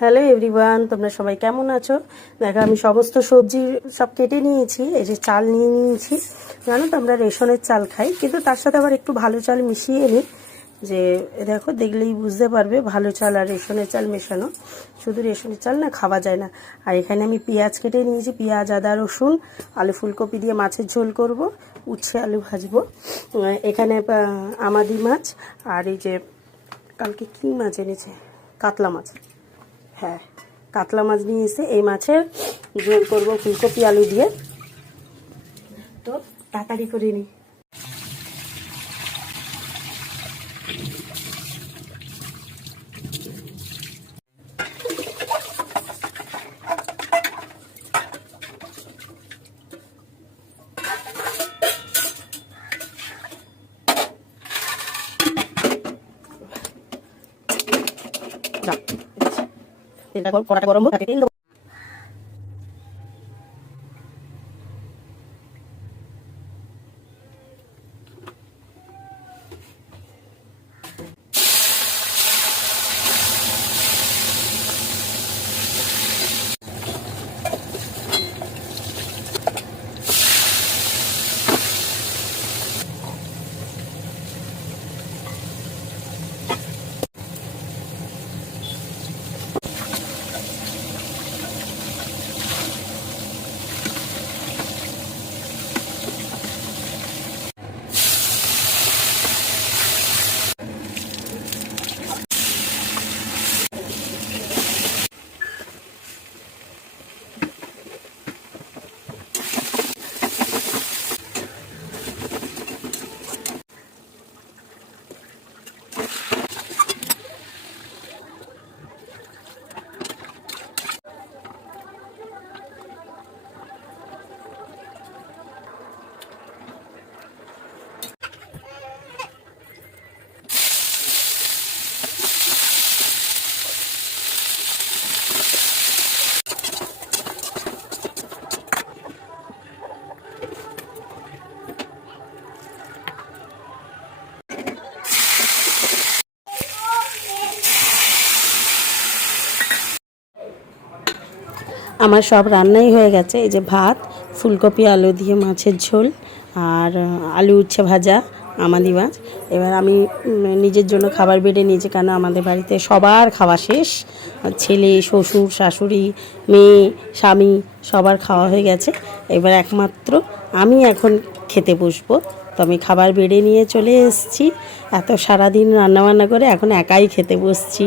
Hello everyone, তোমরা সবাই কেমন আছো? দেখো আমি সমস্ত সবজি সব কেটে নিয়েছি। এই যে চাল নিয়ে নিয়েছি। জানো তো আমরা রেশনের চাল খাই, কিন্তু তার সাথে আবার একটু ভালো চাল মিশিয়ে নিই। যে দেখো, দেখলেই বুঝতে পারবে ভালো চাল আর রেশনের চাল মেশানো। শুধু রেশনের চাল না, খাওয়া যায় না। আর এখানে আমি পেঁয়াজ কেটে নিয়েছি, পেঁয়াজ, আদা, রসুন, আলু ফুলকপি দিয়ে মাছের ঝোল করব, উচ্ছে আলু ভাজবো। এখানে আমাদি মাছ, আর এই যে কালকে কী মাছ এনেছে, কাতলা মাছ। হ্যাঁ, কাতলা মাছ নিয়ে এসে এই মাছের ঝোল করবো ফুলকপি আলু দিয়ে। তো তাড়াতাড়ি করে নিই। তেলটা কড়াটা গরম হোক, তাতে তেল দেবো। আমার সব রান্নাই হয়ে গেছে। এই যে ভাত, ফুলকপি আলু দিয়ে মাছের ঝোল, আর আলু উচ্ছে ভাজা, আমাদি মাছ। এবার আমি নিজের জন্য খাবার বেড়ে নিয়েছি, কেন আমাদের বাড়িতে সবার খাওয়া শেষ। ছেলে, শ্বশুর, শাশুড়ি, মেয়ে, স্বামী সবার খাওয়া হয়ে গেছে। এবার একমাত্র আমি এখন খেতে বসবো। তো আমি খাবার বেড়ে নিয়ে চলে এসেছি। এত সারাদিন রান্নাবান্না করে এখন একাই খেতে বসছি।